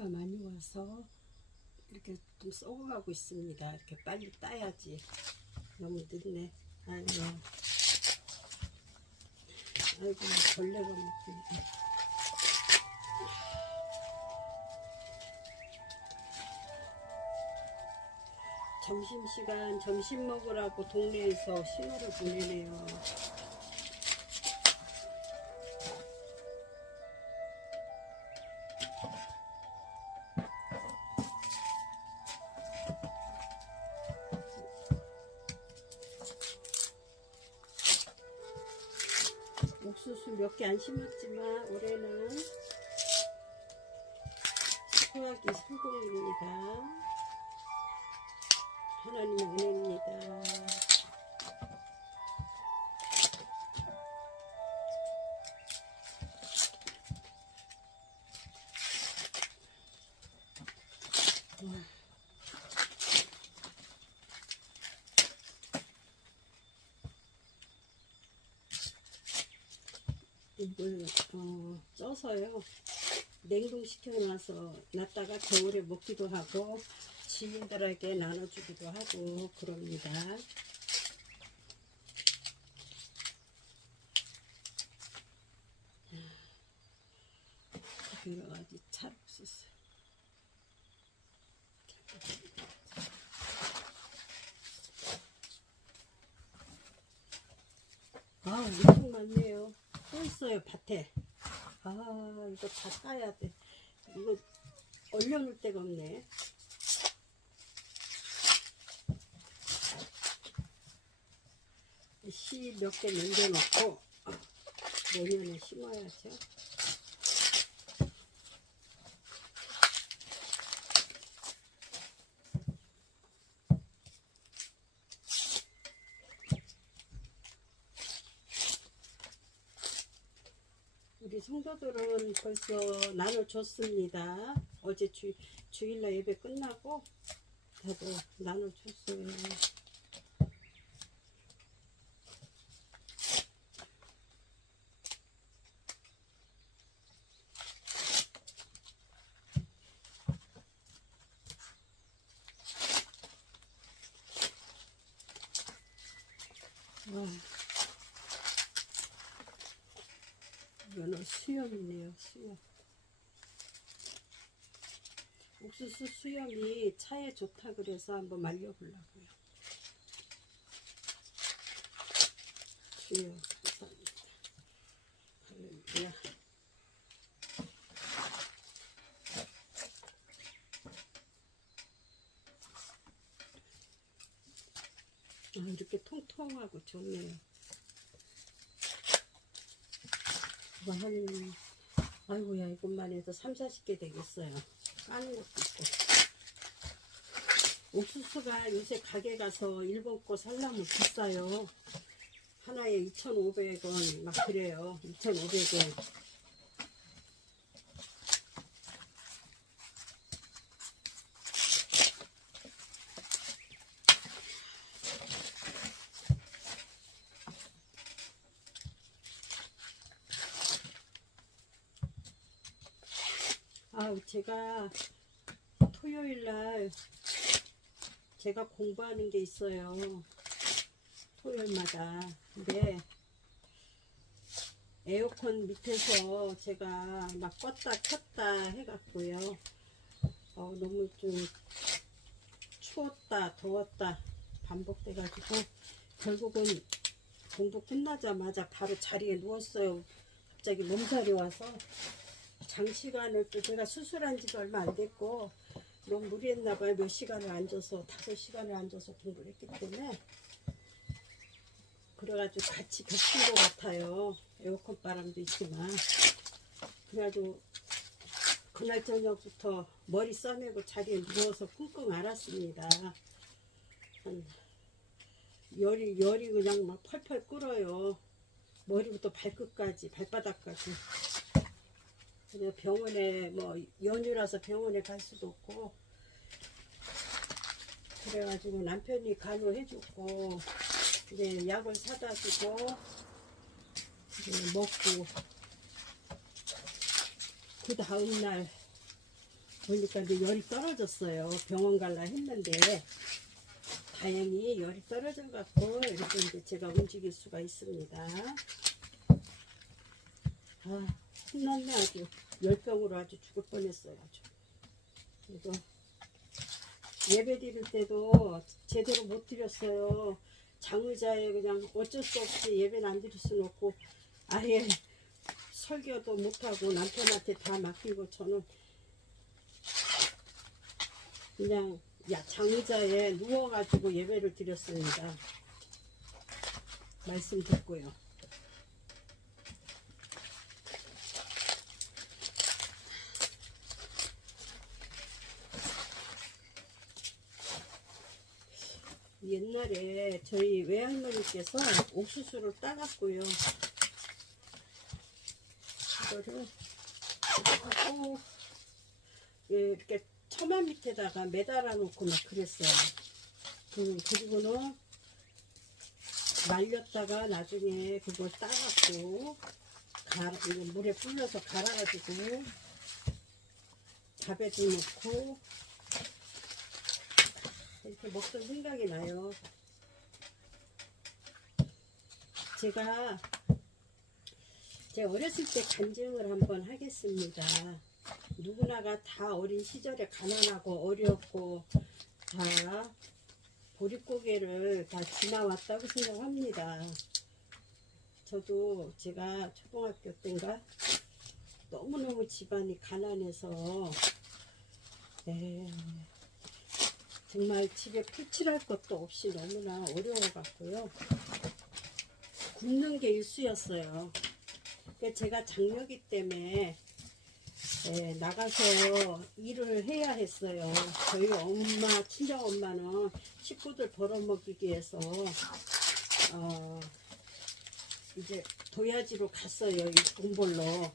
비가 많이 와서 이렇게 좀 썩어가고 있습니다. 이렇게 빨리 따야지. 너무 늦네. 아이고, 아이고, 벌레가 먹고. 점심시간 점심 먹으라고 동네에서 신호를 보내네요. 옥수수 몇 개 안 심었지만 올해는 수확이 성공입니다. 하나님의 은혜입니다. 이걸 쪄서요 냉동시켜 놔서 놨다가 겨울에 먹기도 하고 지인들에게 나눠주기도 하고 그럽니다. 여러가지 찰옥수수. 아, 엄청 많네요. 또 있어요, 밭에. 아, 이거 다 따야 돼. 이거 얼려놓을 데가 없네. 씨 몇 개 남겨놓고 내년에 심어야죠. 우리 성도들은 벌써 나눠줬습니다. 어제 주일날 예배 끝나고 다들 나눠줬어요. 와, 이거는 수염이네요. 수염. 옥수수 수염이 차에 좋다 그래서 한번 말려보려고요. 수염 감사합니다. 할렐루야. 이렇게 통통하고 좋네요. 아이고야, 이것만 해도 3, 40개 되겠어요. 까는 것도 있고. 옥수수가 요새 가게 가서 일본 거 살려면 비싸요. 하나에 2,500원 막 그래요. 2,500원. 제가 토요일날 제가 공부하는 게 있어요. 토요일마다. 근데 에어컨 밑에서 제가 막 껐다 켰다 해갖고요. 너무 좀 추웠다 더웠다 반복돼가지고 결국은 공부 끝나자마자 바로 자리에 누웠어요. 갑자기 몸살이 와서. 장시간을 또 제가 수술한 지가 얼마 안 됐고 너무 무리했나봐요. 몇 시간을 앉아서 5시간을 앉아서 공부를 했기 때문에 그래가지고 같이 겹친 것 같아요. 에어컨 바람도 있지만. 그래가지고 그날 저녁부터 머리 써내고 자리에 누워서 끙끙 앓았습니다. 열이 그냥 막 펄펄 끓어요. 머리부터 발끝까지 발바닥까지. 그냥 병원에 뭐 연휴라서 병원에 갈 수도 없고 그래가지고 남편이 간호해주고 이제 약을 사다 주고 이제 먹고 그 다음날 보니까 이제 열이 떨어졌어요. 병원 갈라 했는데 다행히 열이 떨어져 갖고 이렇게 이제 제가 움직일 수가 있습니다. 아, 신났네. 아주 열병으로 아주 죽을 뻔했어요. 아주. 그리고 예배 드릴 때도 제대로 못 드렸어요. 장의자에 그냥 어쩔 수 없이 예배는 안 드릴 수는 없고 아예 설교도 못하고 남편한테 다 맡기고 저는 그냥 장의자에 누워가지고 예배를 드렸습니다. 말씀 듣고요. 옛날에 저희 외할머니께서 옥수수를 따갔고요. 이거를 하고 이렇게 처마 밑에다가 매달아 놓고 막 그랬어요. 그리고는 말렸다가 나중에 그걸 따갖고 물에 불려서 갈아가지고 밥에도 넣고 이렇게 먹던 생각이 나요. 제가 제 어렸을 때 간증을 한번 하겠습니다. 누구나가 다 어린 시절에 가난하고 어렵고 다 보릿고개를 다 지나왔다고 생각합니다. 저도 제가 초등학교 때인가 너무너무 집안이 가난해서 정말 집에 풀칠할 것도 없이 너무나 어려워갖고요. 굶는 게 일쑤였어요. 그러니까 제가 장녀기 때문에 나가서 일을 해야 했어요. 저희 엄마, 친정엄마는 식구들 벌어먹이기 위해서 이제 도야지로 갔어요. 이 돈 벌러.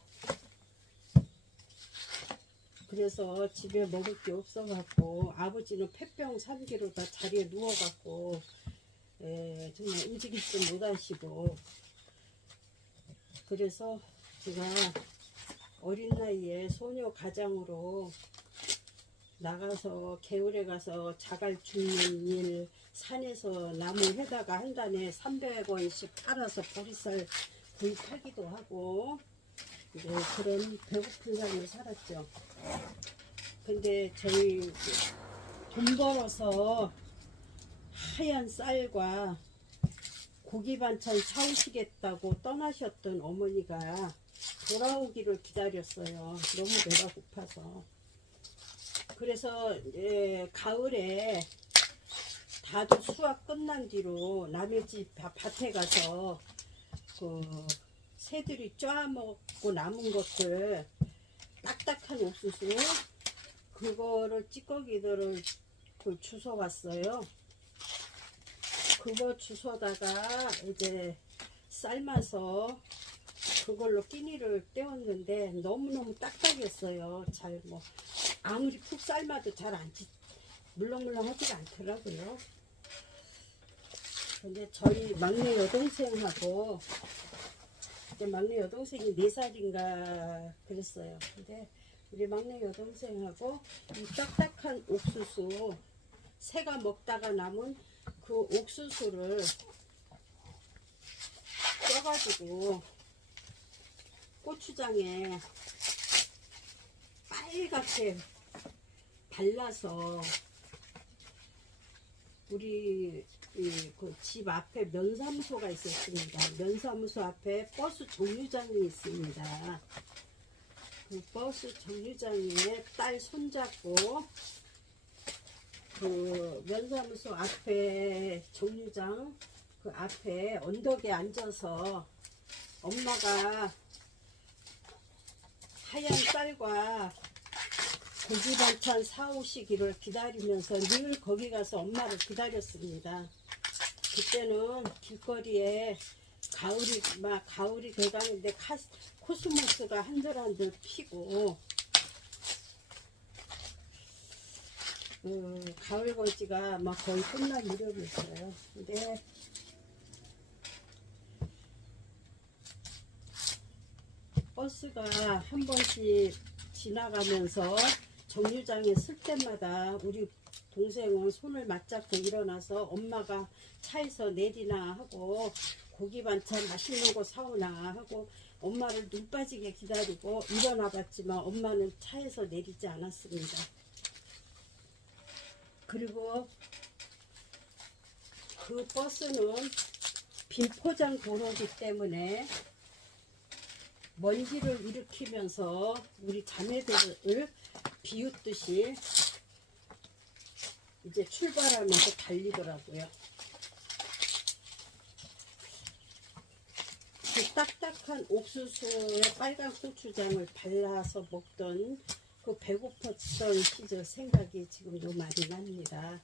그래서 집에 먹을 게 없어갖고 아버지는 폐병 3기로 다 자리에 누워갖고 정말 움직일 줄 못하시고 그래서 제가 어린 나이에 소녀 가장으로 나가서 개울에 가서 자갈 줍는 일, 산에서 나무 해다가 한 단에 300원씩 팔아서 보리쌀 구입하기도 하고 그런 배고픈 삶을 살았죠. 근데 저희 돈 벌어서 하얀 쌀과 고기 반찬 사오시겠다고 떠나셨던 어머니가 돌아오기를 기다렸어요. 너무 배가 고파서. 그래서 가을에 다들 수확 끝난 뒤로 남의 집 밭에 가서 그 새들이 쪄먹고 남은 것들 딱딱한 옥수수 그거를 찌꺼기들을 주워 왔어요. 그거 주워다가 이제 삶아서 그걸로 끼니를 때웠는데 너무너무 딱딱했어요. 잘 아무리 푹 삶아도 잘 안 물렁물렁하지가 않더라고요. 근데 저희 막내 여동생하고 이제 막내 여동생이 4살인가 그랬어요. 근데 우리 막내 여동생하고 이 딱딱한 옥수수 새가 먹다가 남은 그 옥수수를 쪄가지고 고추장에 빨갛게 발라서 우리 그 집 앞에 면사무소가 있었습니다. 면사무소 앞에 버스 정류장이 있습니다. 그 버스 정류장에 딸 손잡고 그 면사무소 앞에 정류장 그 앞에 언덕에 앉아서 엄마가 하얀 쌀과 고기 반찬 사오시기를 기다리면서 늘 거기 가서 엄마를 기다렸습니다. 그때는 길거리에 가을이 돼가는데 코스모스가 한들한들 피고 가을 거지가 막 거의 끝날 무렵이었어요. 근데 버스가 한 번씩 지나가면서 정류장에 쓸 때마다 우리 동생은 손을 맞잡고 일어나서 엄마가 차에서 내리나 하고 고기 반찬 맛있는 거 사오나 하고 엄마를 눈 빠지게 기다리고 일어나 봤지만 엄마는 차에서 내리지 않았습니다. 그리고 그 버스는 빈포장 도로이기 때문에 먼지를 일으키면서 우리 자매들을 비웃듯이 이제 출발하면서 달리더라고요. 그 딱딱한 옥수수에 빨간 고추장을 발라서 먹던 그 배고팠던 시절 생각이 지금도 많이 납니다.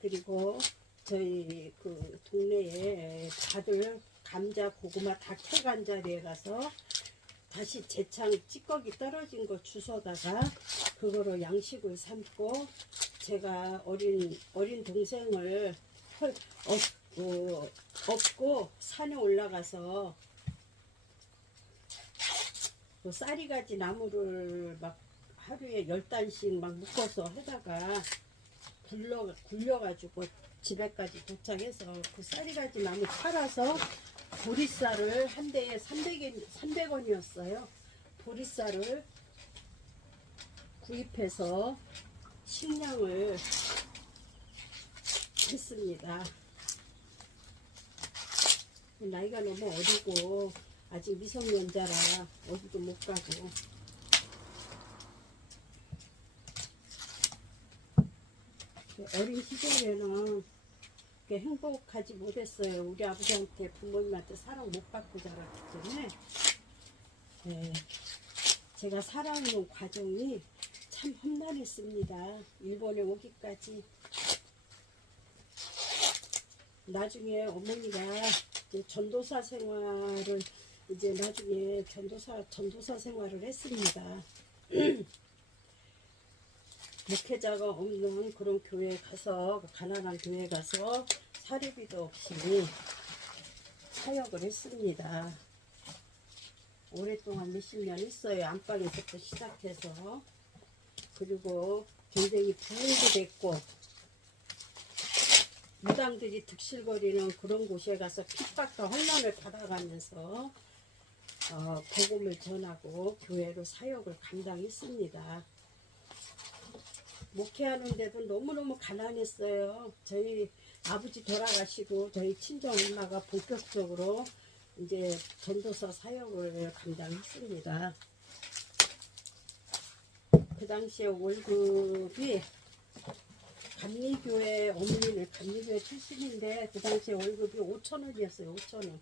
그리고 저희 그 동네에 다들 감자, 고구마 다 캐간 자리에 가서 다시 재창 찌꺼기 떨어진 거 주워다가 그거로 양식을 삼고 제가 어린 동생을 업고 산에 올라가서 그 쌀이가지 나무를 막 하루에 10단씩 막 묶어서 해다가 굴려가지고 집에까지 도착해서 그 쌀이가지 나무 팔아서 보리쌀을 한 대에 300원이었어요. 보리쌀을 구입해서 식량을 했습니다. 나이가 너무 어리고 아직 미성년자라 어디도 못 가고 어린 시절에는 행복하지 못했어요. 우리 아버지한테 부모님한테 사랑 못 받고 자랐기 때문에 제가 살아오는 과정이 참 험난했습니다. 일본에 오기까지. 나중에 어머니가 전도사 생활을 이제 나중에 전도사 생활을 했습니다. 목회자가 없는 그런 교회에 가서 가난한 교회에 가서 사례비도 없이 사역을 했습니다. 오랫동안 몇십 년 했어요. 안방에서부터 시작해서. 그리고 굉장히 부흥도 됐고 무당들이 득실거리는 그런 곳에 가서 핍박과 혼란을 받아가면서 복음을 전하고 교회로 사역을 감당했습니다. 목회하는데도 너무너무 가난했어요. 저희 아버지 돌아가시고 저희 친정 엄마가 본격적으로 이제 전도사 사역을 감당했습니다. 그 당시에 월급이 감리교회 어머니는 감리교회 출신인데 그 당시에 월급이 5,000원이었어요. 5,000원.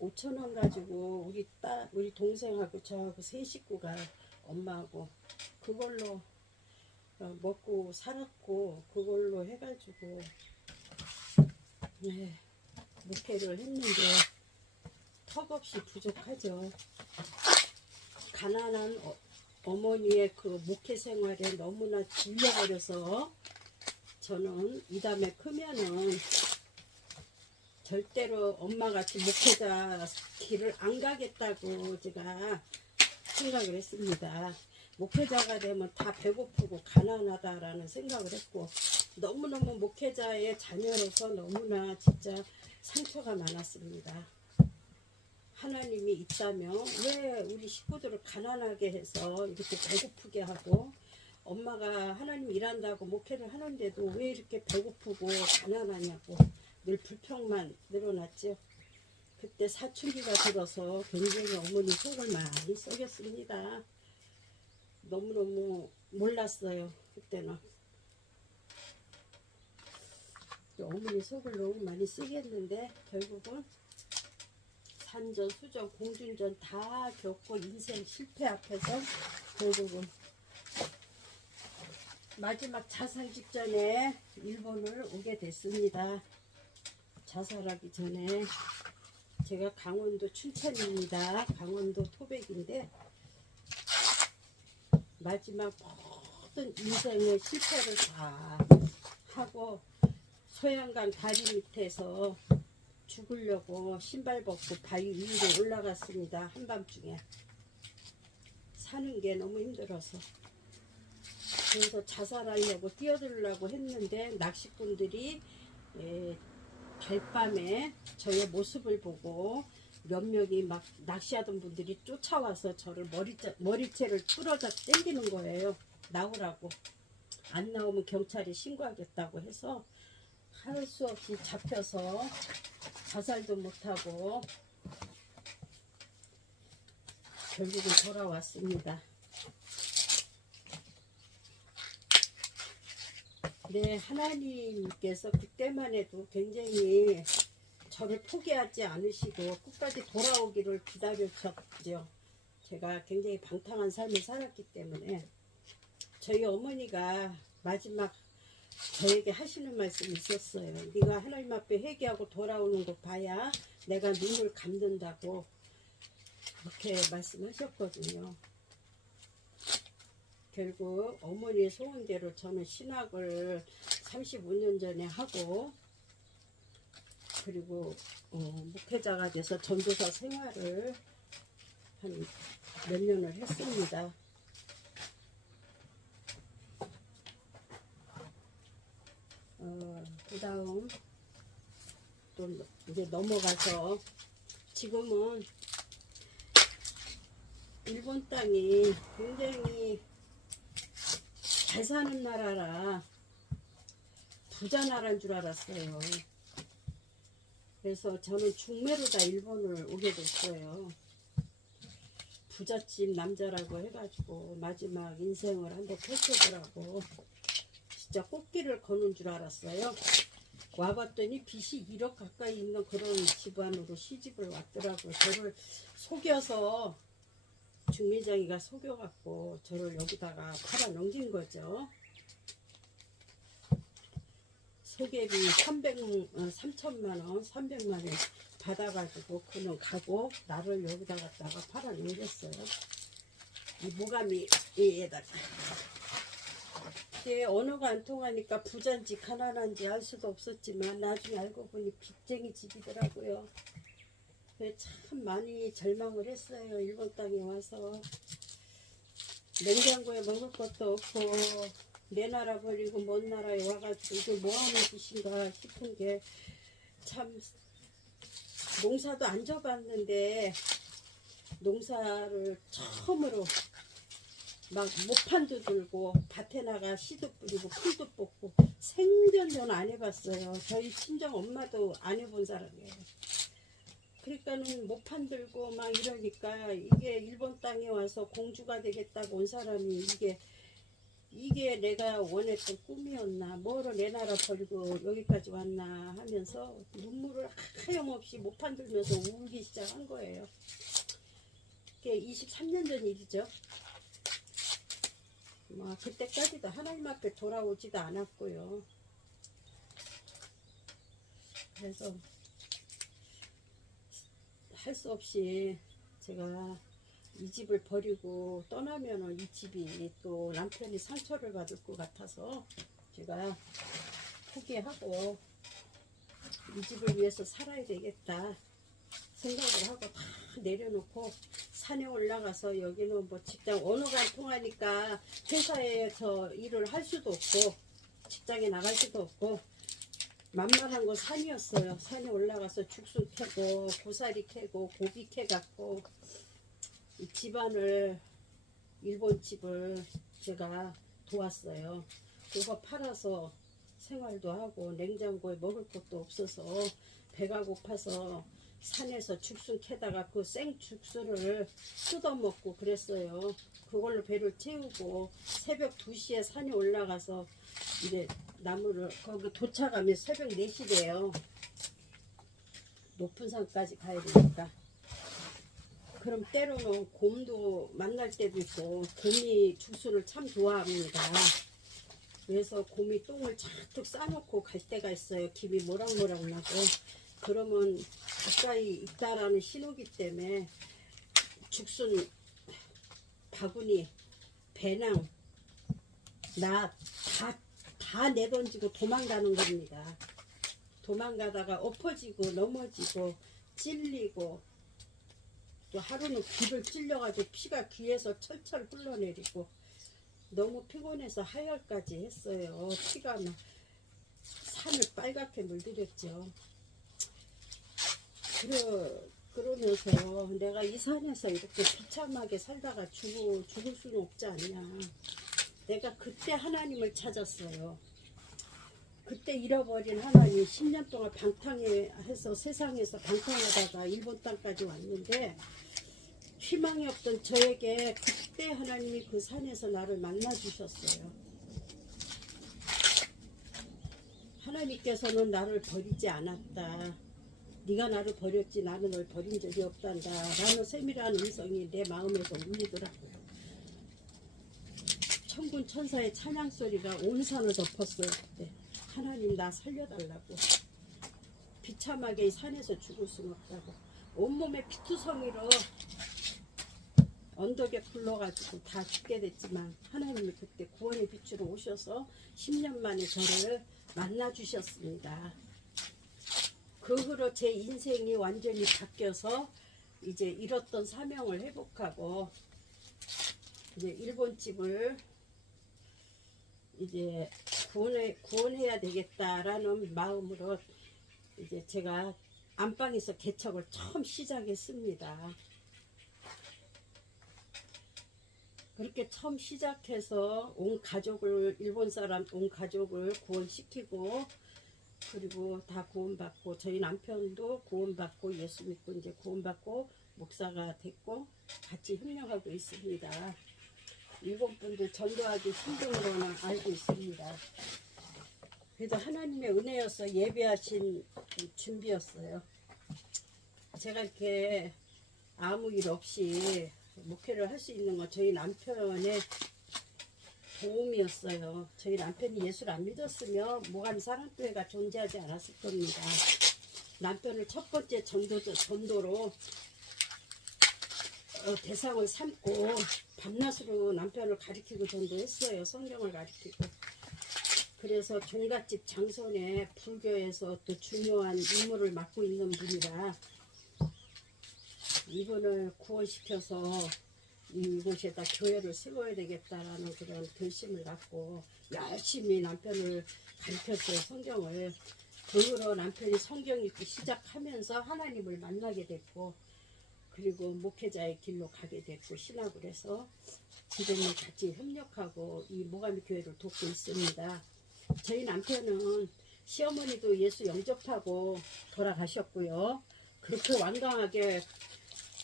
5,000원 가지고 우리 동생하고 저하고 세 식구가 엄마하고 그걸로 먹고 살았고 그걸로 해가지고 목회를 했는데 턱없이 부족하죠. 가난한 어머니의 그 목회 생활에 너무나 질려버려서 저는 이 다음에 크면은 절대로 엄마같이 목회자 길을 안 가겠다고 제가 생각을 했습니다. 목회자가 되면 다 배고프고 가난하다라는 생각을 했고 너무너무 목회자의 자녀로서 너무나 진짜 상처가 많았습니다. 하나님이 있다면 왜 우리 식구들을 가난하게 해서 이렇게 배고프게 하고 엄마가 하나님 일한다고 목회를 하는데도 왜 이렇게 배고프고 가난하냐고 늘 불평만 늘어났죠. 그때 사춘기가 들어서 굉장히 어머니 속을 많이 썩였습니다. 너무너무 몰랐어요. 그때는. 어머니 속을 너무 많이 쓰겠는데 결국은 산전, 수전, 공중전 다 겪고 인생 실패 앞에서 결국은 마지막 자살 직전에 일본을 오게 됐습니다. 자살하기 전에 제가 강원도 춘천입니다. 강원도 토백인데 마지막 모든 인생의 실패를 다 하고 소양강 다리 밑에서 죽으려고 신발 벗고 바위 위로 올라갔습니다. 한밤중에. 사는 게 너무 힘들어서. 그래서 자살하려고 뛰어들려고 했는데 낚시꾼들이 달밤에 저의 모습을 보고 몇 명이 막 낚시하던 분들이 쫓아와서 저를 머리채를 부러져 당기는 거예요. 나오라고. 안 나오면 경찰에 신고하겠다고 해서 할 수 없이 잡혀서 자살도 못하고 결국은 돌아왔습니다. 네, 하나님께서 그때만 해도 굉장히 저를 포기하지 않으시고 끝까지 돌아오기를 기다리셨죠. 제가 굉장히 방탕한 삶을 살았기 때문에. 저희 어머니가 마지막 저에게 하시는 말씀이 있었어요. 네가 하나님 앞에 회개하고 돌아오는 거 봐야 내가 눈을 감는다고 그렇게 말씀하셨거든요. 결국 어머니의 소원대로 저는 신학을 35년 전에 하고 그리고 목회자가 돼서 전도사 생활을 한 몇 년을 했습니다. 그 다음 또 이제 넘어가서 지금은 일본 땅이 굉장히 잘 사는 나라라 부자 나라인 줄 알았어요. 그래서 저는 중매로 다 일본을 오게 됐어요. 부잣집 남자라고 해가지고 마지막 인생을 한번 펼쳐보라고 진짜 꽃길을 거는 줄 알았어요. 와봤더니 빚이 1억 가까이 있는 그런 집안으로 시집을 왔더라고요. 저를 속여서 중매장이가 속여갖고 저를 여기다가 팔아 넘긴 거죠. 소개비 3천만원 300만원 받아가지고 그는 가고 나를 여기다 갖다가 팔아 넘겼어요. 이 모가미에다가. 언어가 안 통하니까 부잔지 가난한지 알 수도 없었지만 나중에 알고 보니 빚쟁이 집이더라고요. 참 많이 절망을 했어요. 일본 땅에 와서 냉장고에 먹을 것도 없고 내 나라 버리고 먼 나라에 와가지고 이게 뭐하는 짓인가 싶은 게 참 농사도 안 져봤는데 농사를 처음으로 막 모판도 들고 밭에 나가 씨도 뿌리고 풀도 뽑고 생전전 안 해봤어요. 저희 친정 엄마도 안 해본 사람이에요. 그러니까는 모판 들고 막 이러니까 이게 일본 땅에 와서 공주가 되겠다고 온 사람이 이게 내가 원했던 꿈이었나 뭐로 내 나라 버리고 여기까지 왔나 하면서 눈물을 하염없이 모판 들면서 울기 시작한 거예요. 그게 23년 전 일이죠. 그때까지도 하나님 앞에 돌아오지도 않았고요. 그래서 할 수 없이 제가 이 집을 버리고 떠나면은 이 집이 또 남편이 상처를 받을 것 같아서 제가 포기하고 이 집을 위해서 살아야 되겠다 생각을 하고 다 내려놓고 산에 올라가서 여기는 뭐 직장 언어가 안 통하니까 회사에서 일을 할 수도 없고 직장에 나갈 수도 없고 만만한 거 산이었어요. 산에 올라가서 죽순 캐고 고사리 캐고 고기 캐갖고 이 집안을 일본 집을 제가 도왔어요. 그거 팔아서 생활도 하고 냉장고에 먹을 것도 없어서 배가 고파서 산에서 죽순 캐다가 그 생죽순을 뜯어먹고 그랬어요. 그걸로 배를 채우고 새벽 2시에 산에 올라가서 이제 나무를 거기 도착하면 새벽 4시래요. 높은 산까지 가야 되니까. 그럼 때로는 곰도 만날 때도 있고 곰이 죽순을 참 좋아합니다. 그래서 곰이 똥을 잔뜩 싸놓고 갈 때가 있어요. 김이 모락모락 나고. 그러면 가까이 있다라는 신호기 때문에 죽순 바구니, 배낭, 다 내던지고 도망가는 겁니다. 도망가다가 엎어지고 넘어지고 찔리고 또 하루는 귀를 찔려가지고 피가 귀에서 철철 흘러내리고 너무 피곤해서 하혈까지 했어요. 피가 막 산을 빨갛게 물들였죠. 그러면서 내가 이 산에서 이렇게 비참하게 살다가 죽을 수는 없지 않냐. 내가 그때 하나님을 찾았어요. 그때 잃어버린 하나님 10년 동안 방탕해서 세상에서 방탕하다가 일본 땅까지 왔는데 희망이 없던 저에게 그때 하나님이 그 산에서 나를 만나주셨어요. 하나님께서는 나를 버리지 않았다. 네가 나를 버렸지 나는 널 버린 적이 없단다 라는 세밀한 음성이 내 마음에서 울리더라고요. 천군 천사의 찬양 소리가 온 산을 덮었어요. 그때 하나님 나 살려달라고. 비참하게 이 산에서 죽을 수는 없다고. 온몸에 피투성이로 언덕에 굴러가지고 다 죽게 됐지만 하나님이 그때 구원의 빛으로 오셔서 10년 만에 저를 만나주셨습니다. 그 후로 제 인생이 완전히 바뀌어서 이제 잃었던 사명을 회복하고 이제 일본 집을 이제 구원해야 되겠다라는 마음으로 이제 제가 안방에서 개척을 처음 시작했습니다. 그렇게 처음 시작해서 일본 사람 온 가족을 구원시키고 그리고 다 구원받고 저희 남편도 구원받고 예수 믿고 이제 구원받고 목사가 됐고 같이 협력하고 있습니다. 일본 분들 전도하기 힘든 거는 알고 있습니다. 그래도 하나님의 은혜여서 예배하신 준비였어요. 제가 이렇게 아무 일 없이 목회를 할 수 있는 건 저희 남편의 도움이었어요. 저희 남편이 예수를 안 믿었으면 모감 사랑교회가 존재하지 않았을 겁니다. 남편을 첫 번째 전도로 대상을 삼고 밤낮으로 남편을 가리키고 전도했어요. 성경을 가리키고. 그래서 종갓집 장손에 불교에서 또 중요한 임무를 맡고 있는 분이라 이분을 구원시켜서 이곳에다 교회를 세워야 되겠다라는 그런 결심을 갖고 열심히 남편을 가르쳤어요. 성경을. 그 후로 남편이 성경 읽기 시작하면서 하나님을 만나게 됐고 그리고 목회자의 길로 가게 됐고 신학을 해서 지금은 같이 협력하고 이 모가미 교회를 돕고 있습니다. 저희 남편은 시어머니도 예수 영접하고 돌아가셨고요. 그렇게 완강하게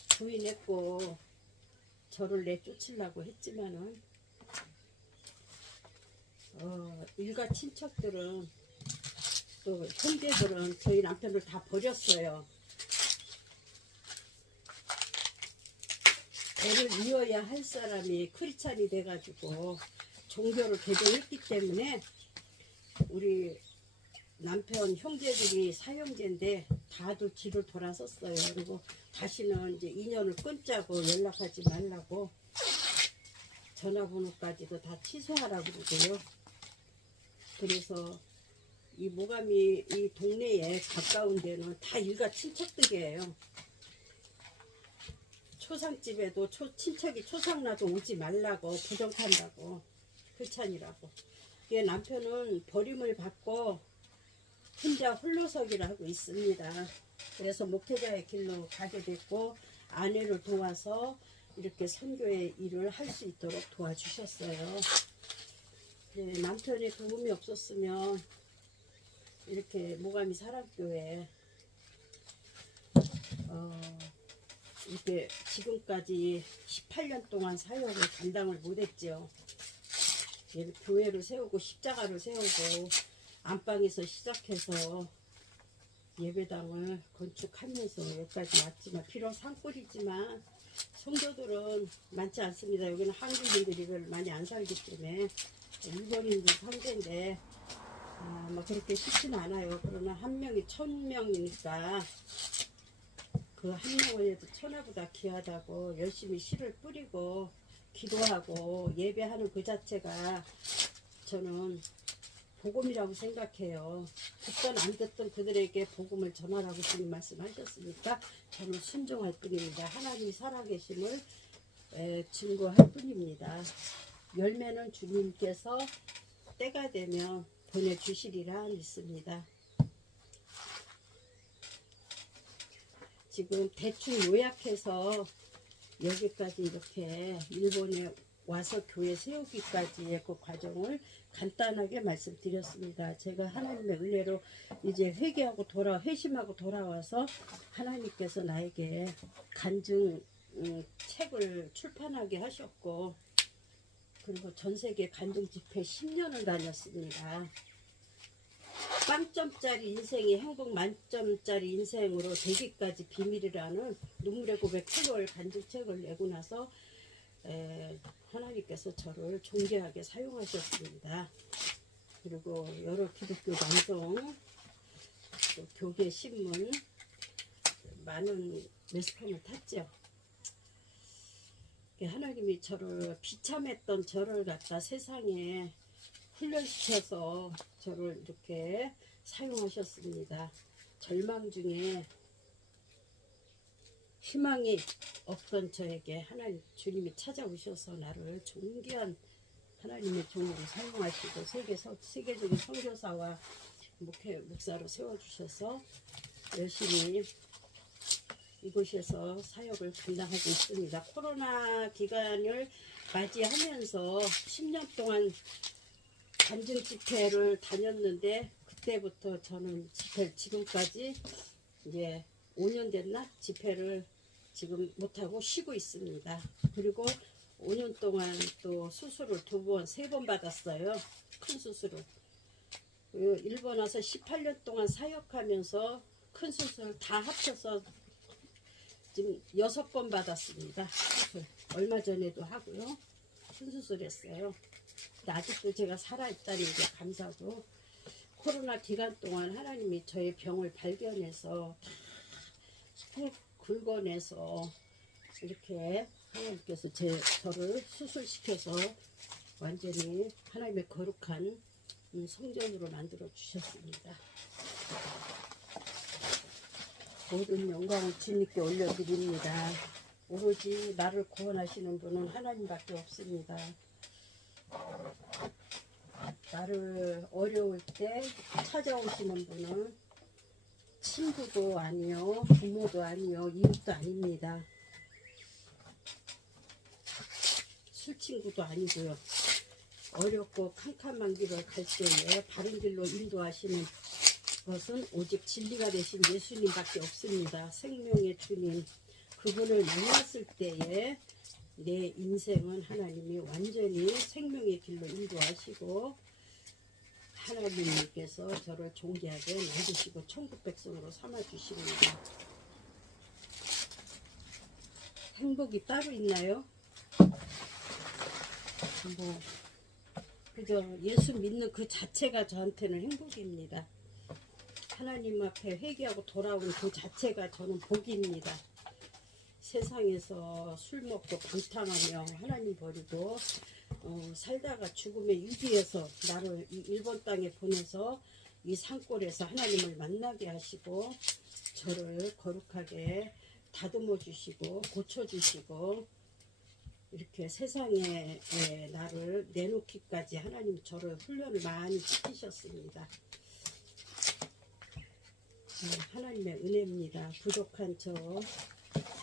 부인했고 저를 내쫓으려고 했지만은 일가 친척들은 또 형제들은 저희 남편을 다 버렸어요. 배를 이어야 할 사람이 크리스찬이 돼가지고 종교를 개종했기 때문에 우리 남편 형제들이 사형제인데 다들 뒤를 돌아섰어요. 그리고 다시는 이제 인연을 끊자고 연락하지 말라고 전화번호까지도 다 취소하라고 그러고요. 그래서 이 모가미 이 동네에 가까운 데는 다 일가 친척들이에요. 초상집에도 친척이 초상나도 오지 말라고 부정한다고 크리스찬이라고. 남편은 버림을 받고 혼자 홀로서기를 하고 있습니다. 그래서 목회자의 길로 가게 됐고 아내를 도와서 이렇게 선교의 일을 할 수 있도록 도와주셨어요. 네, 남편의 도움이 없었으면 이렇게 모가미 사랑교회 이렇게 지금까지 18년 동안 사역을 감당을 못했죠. 교회를 세우고 십자가를 세우고 안방에서 시작해서 예배당을 건축하면서 여기까지 왔지만 비록 산골이지만 성도들은 많지 않습니다. 여기는 한국인들이 별로 많이 안 살기 때문에 일본인들 상대인데 뭐 그렇게 쉽지는 않아요. 그러나 한 명이 1000명이니까 그 한 명을 해도 천하보다 귀하다고 열심히 씨를 뿌리고 기도하고 예배하는 그 자체가 저는 복음이라고 생각해요. 듣던 안 듣던 그들에게 복음을 전하라고 주님 말씀하셨으니까 저는 순종할 뿐입니다. 하나님이 살아계심을 증거할 뿐입니다. 열매는 주님께서 때가 되면 보내주시리라 믿습니다. 지금 대충 요약해서 여기까지 이렇게 일본에 와서 교회 세우기까지의 그 과정을 간단하게 말씀드렸습니다. 제가 하나님의 은혜로 이제 회심하고 돌아와서 하나님께서 나에게 간증 책을 출판하게 하셨고, 그리고 전세계 간증 집회 10년을 다녔습니다. 빵점짜리 인생이 행복 만점짜리 인생으로 되기까지 비밀이라는 눈물의 고백 8월 간증책을 내고 나서 하나님께서 저를 존귀하게 사용하셨습니다. 그리고 여러 기독교 방송, 또 교계 신문 많은 매스컴을 탔죠. 하나님이 저를 비참했던 저를 갖다 세상에 훈련시켜서 저를 이렇게 사용하셨습니다. 절망 중에 희망이 없던 저에게 하나님 주님이 찾아오셔서 나를 존귀한 하나님의 종으로 사용하시고 세계적인 선교사와 목사로 세워주셔서 열심히 이곳에서 사역을 감당하고 있습니다. 코로나 기간을 맞이하면서 10년 동안 간증 집회를 다녔는데, 그때부터 저는 지금까지 이제 5년 됐나? 집회를 지금 못하고 쉬고 있습니다. 그리고 5년 동안 또 수술을 3번 받았어요. 큰 수술을. 일본 와서 18년 동안 사역하면서 큰 수술 다 합쳐서 지금 6번 받았습니다. 수술. 얼마 전에도 하고요. 큰 수술 했어요. 아직도 제가 살아있다는 게 감사하고, 코로나 기간 동안 하나님이 저의 병을 발견해서 긁어내서 이렇게 하나님께서 저를 수술시켜서 완전히 하나님의 거룩한 성전으로 만들어 주셨습니다. 모든 영광을 주님께 올려드립니다. 오로지 나를 구원하시는 분은 하나님밖에 없습니다. 나를 어려울 때 찾아오시는 분은 친구도 아니요, 부모도 아니요, 이웃도 아닙니다. 술친구도 아니고요. 어렵고 캄캄한 길을 갈 때에 바른 길로 인도하시는 것은 오직 진리가 되신 예수님밖에 없습니다. 생명의 주님, 그분을 만났을 때에 내 인생은 하나님이 완전히 생명의 길로 인도하시고, 하나님께서 저를 존귀하게 만드시고 천국 백성으로 삼아주십니다. 행복이 따로 있나요? 그저 예수 믿는 그 자체가 저한테는 행복입니다. 하나님 앞에 회개하고 돌아오는 그 자체가 저는 복입니다. 세상에서 술 먹고 방탕하며 하나님 버리고 살다가 죽음의 위기에서 나를 이 일본 땅에 보내서 이 산골에서 하나님을 만나게 하시고 저를 거룩하게 다듬어 주시고 고쳐 주시고 이렇게 세상에 나를 내놓기까지 하나님 저를 훈련을 많이 시키셨습니다. 하나님의 은혜입니다. 부족한 저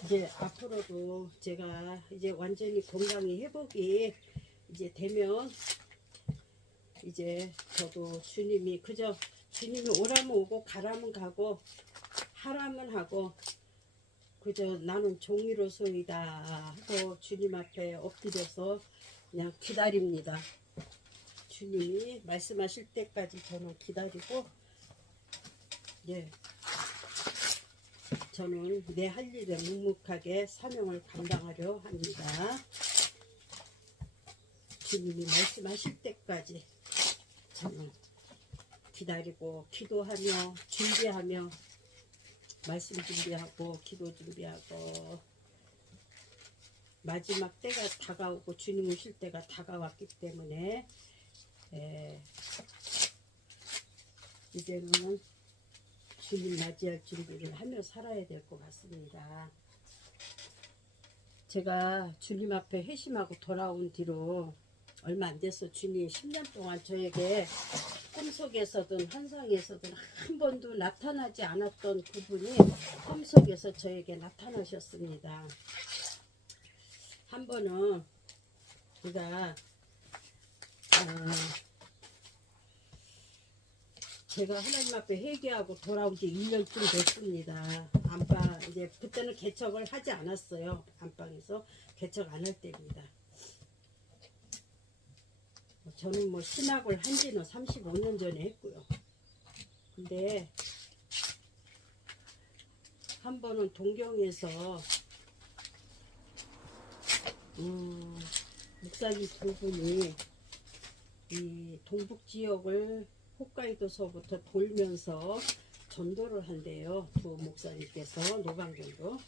이제 앞으로도 제가 이제 완전히 건강이 회복이 이제 되면 이제 저도 주님이 그저 주님이 오라면 오고 가라면 가고 하라면 하고 그저 나는 종이로소이다 하고 주님 앞에 엎드려서 그냥 기다립니다. 주님이 말씀하실 때까지 저는 기다리고 저는 내 할 일에 묵묵하게 사명을 감당하려 합니다. 주님이 말씀하실 때까지 저는 기다리고 기도하며 준비하며 말씀 준비하고 기도 준비하고 마지막 때가 다가오고 주님 오실 때가 다가왔기 때문에 이제는 주님 맞이할 준비를 하며 살아야 될 것 같습니다. 제가 주님 앞에 회심하고 돌아온 뒤로 얼마 안 돼서 주님이 10년 동안 저에게 꿈속에서든 환상에서든 한 번도 나타나지 않았던 그분이 꿈속에서 저에게 나타나셨습니다. 한 번은 제가 하나님 앞에 회개하고 돌아온 지 1년쯤 됐습니다. 안방 이제 그때는 개척을 하지 않았어요. 안방에서 개척 안 할 때입니다. 저는 뭐 신학을 한 지는 35년 전에 했고요. 근데 한 번은 동경에서 목사님 두 분이 이 동북 지역을 홋카이도서부터 돌면서 전도를 한대요. 두 목사님께서 노방전도.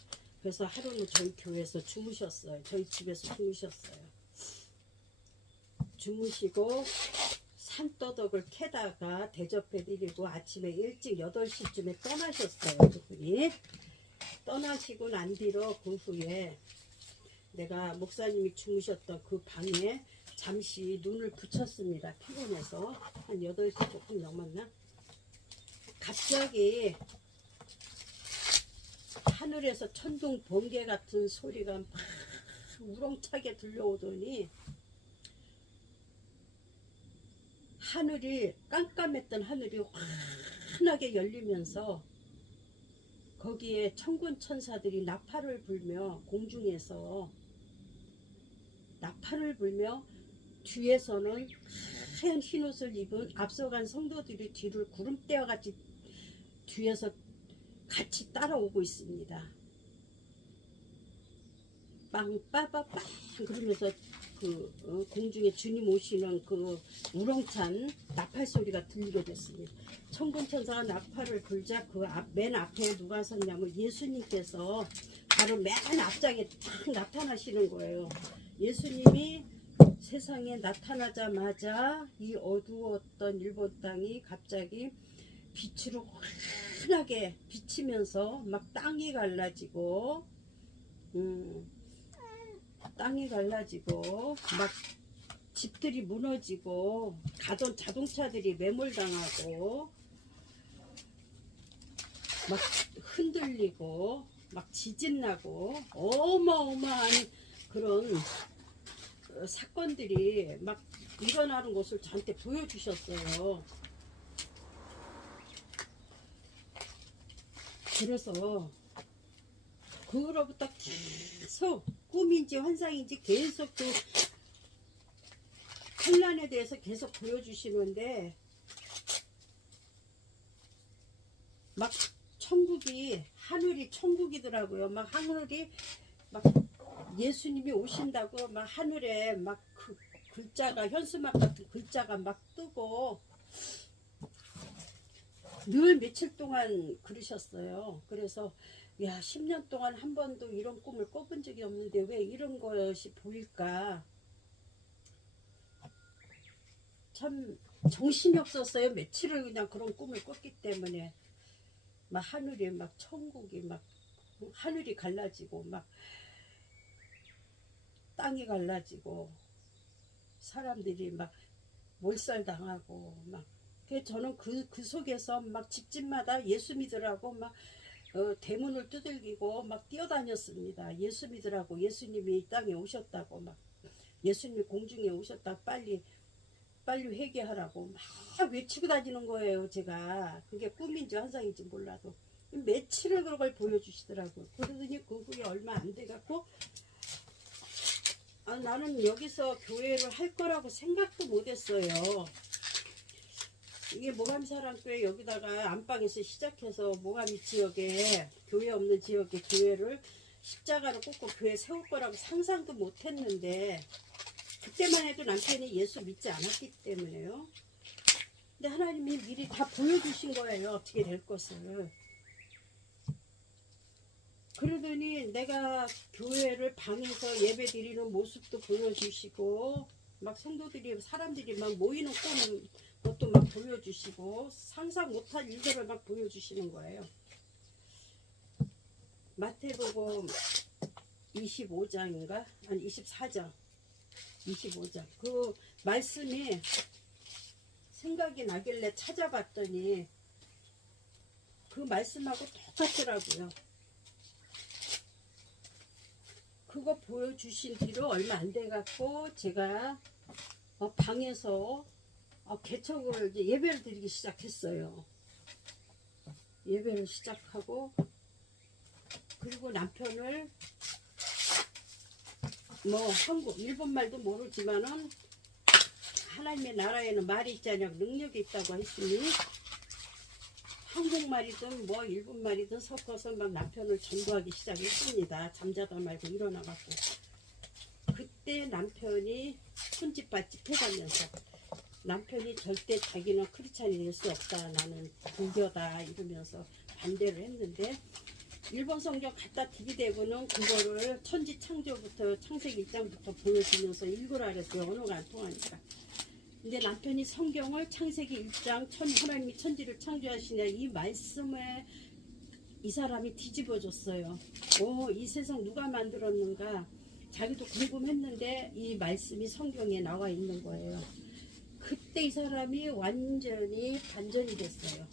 그래서 하루는 저희 교회에서 주무셨어요. 저희 집에서 주무셨어요. 주무시고 산더덕을 캐다가 대접해드리고 아침에 일찍 8시쯤에 떠나셨어요. 그분이 떠나시고 난 뒤로 그 후에 내가 목사님이 주무셨던 그 방에 잠시 눈을 붙였습니다. 피곤해서 한 8시 조금 넘었나? 갑자기 하늘에서 천둥 번개 같은 소리가 막 우렁차게 들려오더니 하늘이 깜깜했던 하늘이 환하게 열리면서 거기에 천군 천사들이 나팔을 불며 공중에서 나팔을 불며 뒤에서는 하얀 흰옷을 입은 앞서간 성도들이 뒤를 구름대와 같이 뒤에서 같이 따라오고 있습니다. 빵빠빠빵 그러면서 그 공중에 주님 오시는 그 우렁찬 나팔 소리가 들리게 됐습니다. 천군천사가 나팔을 불자 그 맨 앞에 누가 섰냐면 예수님께서 바로 맨 앞장에 딱 나타나시는 거예요. 예수님이 세상에 나타나자마자 이 어두웠던 일본 땅이 갑자기 빛으로 환하게 비치면서 막 땅이 갈라지고 막 집들이 무너지고 가던 자동차들이 매몰당하고 막 흔들리고 막 지진나고 어마어마한 그런 사건들이 막 일어나는 것을 저한테 보여주셨어요. 그래서 그로부터 계속 꿈인지 환상인지 계속 그 혼란에 대해서 계속 보여주시는데 막 천국이 하늘이 천국이더라고요. 막 하늘이 막 예수님이 오신다고 막 하늘에 막 그 글자가 현수막 같은 글자가 막 뜨고 늘 며칠 동안 그러셨어요. 그래서 야 10년 동안 한 번도 이런 꿈을 꿔본 적이 없는데 왜 이런 것이 보일까 참 정신이 없었어요. 며칠을 그냥 그런 꿈을 꿨기 때문에 막 하늘이 막 천국이 막 하늘이 갈라지고 막 땅이 갈라지고 사람들이 막 몰살당하고 막 저는 그 속에서 막 집집마다 예수 믿으라고 막 대문을 두들기고 막 뛰어다녔습니다. 예수 믿으라고 예수님이 이 땅에 오셨다고 막 예수님이 공중에 오셨다 빨리 회개하라고 막 외치고 다니는 거예요. 제가 그게 꿈인지 환상인지 몰라도 며칠을 그걸 보여주시더라고요. 그러더니 그 후에 얼마 안 돼갖고 나는 여기서 교회를 할 거라고 생각도 못했어요. 이게 모감사랑교회 여기다가 안방에서 시작해서 모감이 지역에 교회 없는 지역에 교회를 십자가를 꽂고 교회 세울 거라고 상상도 못했는데 그때만 해도 남편이 예수 믿지 않았기 때문에요. 근데 하나님이 미리 다 보여주신 거예요. 어떻게 될 것을. 그러더니 내가 교회를 방에서 예배 드리는 모습도 보여주시고 막 성도들이 사람들이 막 모이는 꿈 것도 막 보여주시고 상상 못할 일들을 막 보여주시는 거예요. 마태복음 25장인가? 아니 24장 25장 그 말씀이 생각이 나길래 찾아봤더니 그 말씀하고 똑같더라고요. 그거 보여주신 뒤로 얼마 안 돼갖고 제가 방에서 개척을 이제 예배를 드리기 시작했어요. 예배를 시작하고 그리고 남편을 뭐 한국 일본 말도 모르지만은 하나님의 나라에는 말이 있지 않냐 능력이 있다고 했으니 한국말이든 뭐 일본말이든 섞어서 막 남편을 전도하기 시작했습니다. 잠자다 말고 일어나갖고 그때 남편이 손짓발짓 해가면서 남편이 절대 자기는 크리스찬이 될 수 없다 나는 불교다 이러면서 반대를 했는데 일본 성경 갖다 들이대고는 그거를 천지 창조부터 창세기 1장부터 보여주면서 읽으라 그랬어요. 언어가 안 통하니까. 근데 남편이 성경을 창세기 1장 하나님이 천지를 창조하시냐 이 말씀에 이 사람이 뒤집어줬어요. 이 세상 누가 만들었는가 자기도 궁금했는데 이 말씀이 성경에 나와 있는 거예요. 그때 이 사람이 완전히 반전이 됐어요.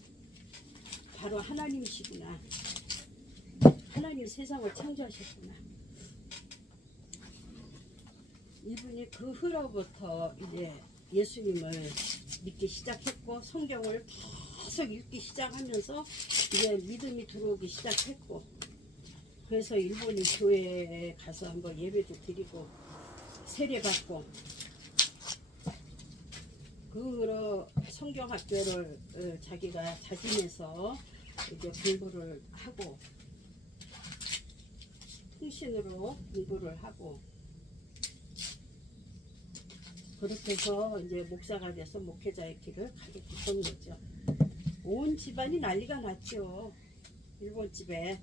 바로 하나님이시구나. 하나님 세상을 창조하셨구나. 이분이 그 후로부터 이제 예수님을 믿기 시작했고 성경을 계속 읽기 시작하면서 이제 믿음이 들어오기 시작했고 그래서 일본인 교회에 가서 한번 예배도 드리고 세례받고 그 성경학교를 자기가 다니면서 이제 공부를 하고 통신으로 공부를 하고 그렇게 해서 이제 목사가 돼서 목회자의 길을 가게 됐던 거죠. 온 집안이 난리가 났죠. 일본 집에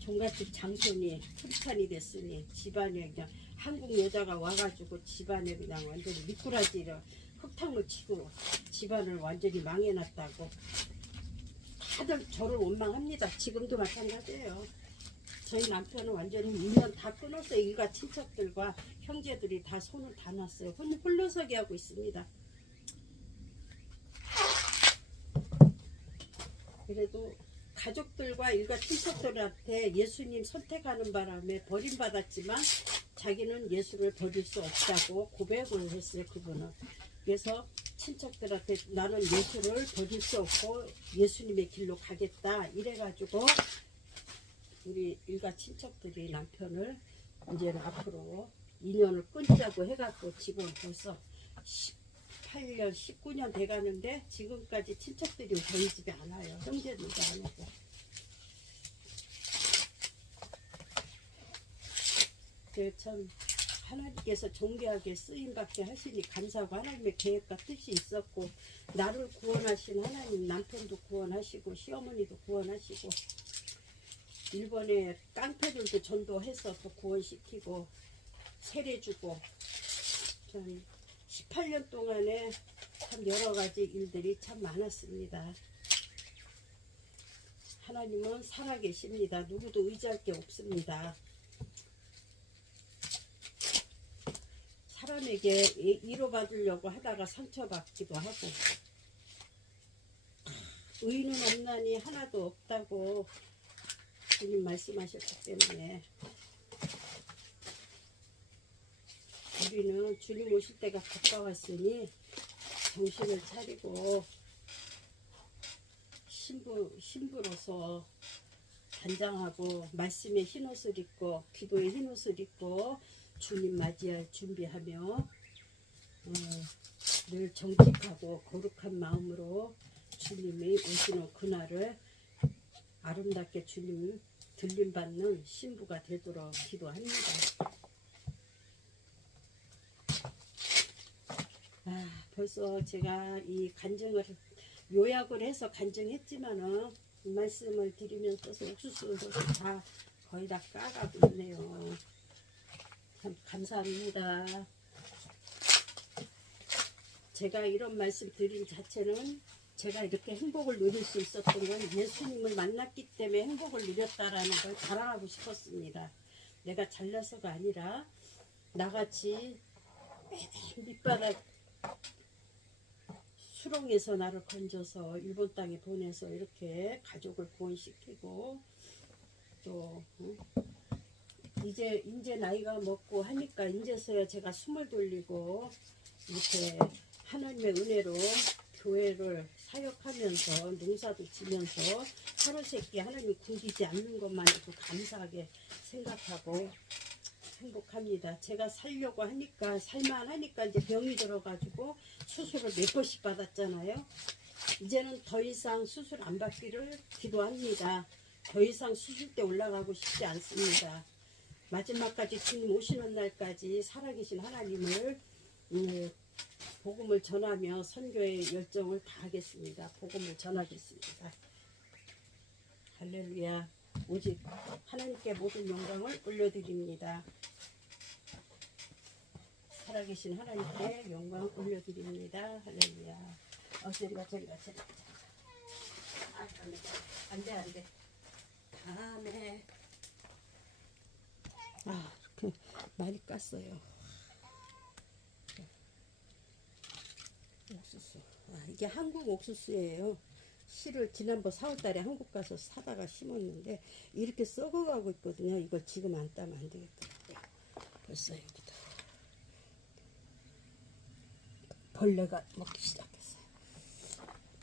종갓집 장손이 크리스찬이 됐으니 집안에 그냥 한국 여자가 와가지고 집안에 그냥 완전히 미꾸라지를 흙탕물 치고 집안을 완전히 망해놨다고 다들 저를 원망합니다. 지금도 마찬가지예요. 저희 남편은 완전히 인연 다 끊었어요. 일가 친척들과 형제들이 다 손을 다 놨어요. 홀로서기 하고 있습니다. 그래도 가족들과 일가 친척들한테 예수님 선택하는 바람에 버림받았지만 자기는 예수를 버릴 수 없다고 고백을 했어요. 그분은. 그래서 친척들한테 나는 예수를 버릴 수 없고 예수님의 길로 가겠다 이래가지고 우리 일가 친척들이 남편을 이제는 앞으로 인연을 끊자고 해갖고 지금 벌써 18년, 19년 돼가는데 지금까지 친척들이 저희 집에 안 와요. 형제들도 안 오고. 참 하나님께서 존귀하게 쓰임받게 하시니 감사하고 하나님의 계획과 뜻이 있었고 나를 구원하신 하나님 남편도 구원하시고 시어머니도 구원하시고 일본의 깡패들도 전도해서 더 구원시키고 세례주고 참 18년 동안에 참 여러가지 일들이 참 많았습니다. 하나님은 살아계십니다. 누구도 의지할 게 없습니다. 사람에게 위로받으려고 하다가 상처받기도 하고 의인은 없나니 하나도 없다고 주님 말씀하셨기 때문에 우리는 주님 오실 때가 가까웠으니 정신을 차리고 신부로서 단장하고 말씀의 흰옷을 입고 기도의 흰옷을 입고 주님 맞이할 준비하며 늘 정직하고 거룩한 마음으로 주님이 오시는 그날을 아름답게 주님 들림받는 신부가 되도록 기도합니다. 벌써 제가 이 간증을 요약을 해서 간증했지만은 말씀을 드리면서 옥수수를 다 거의 다 까가고 있네요. 참 감사합니다. 제가 이런 말씀 드린 자체는 제가 이렇게 행복을 누릴 수 있었던 건 예수님을 만났기 때문에 행복을 누렸다라는 걸 자랑하고 싶었습니다. 내가 잘나서가 아니라 나같이 밑바닥 수렁에서 나를 건져서 일본 땅에 보내서 이렇게 가족을 구원시키고 또 이제 나이가 먹고 하니까 이제서야 제가 숨을 돌리고 이렇게 하나님의 은혜로 교회를 사역하면서 농사도 지면서 하루세끼 하나님이 굶기지 않는 것만으로도 감사하게 생각하고 행복합니다. 제가 살려고 하니까 살만하니까 이제 병이 들어가지고 수술을 몇 번씩 받았잖아요. 이제는 더 이상 수술 안 받기를 기도합니다. 더 이상 수술대 올라가고 싶지 않습니다. 마지막까지 주님 오시는 날까지 살아계신 하나님을 복음을 전하며 선교의 열정을 다하겠습니다. 복음을 전하겠습니다. 할렐루야. 오직 하나님께 모든 영광을 올려드립니다. 살아계신 하나님께 영광 올려드립니다. 할렐루야. 저리가. 안돼. 다음에 이렇게 많이 깠어요. 옥수수. 이게 한국 옥수수예요. 씨를 지난번 4월달에 한국 가서 사다가 심었는데 이렇게 썩어가고 있거든요. 이걸 지금 안 따면 안 되겠더라고요. 벌써 여기다 벌레가 먹기 시작했어요.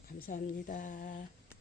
감사합니다.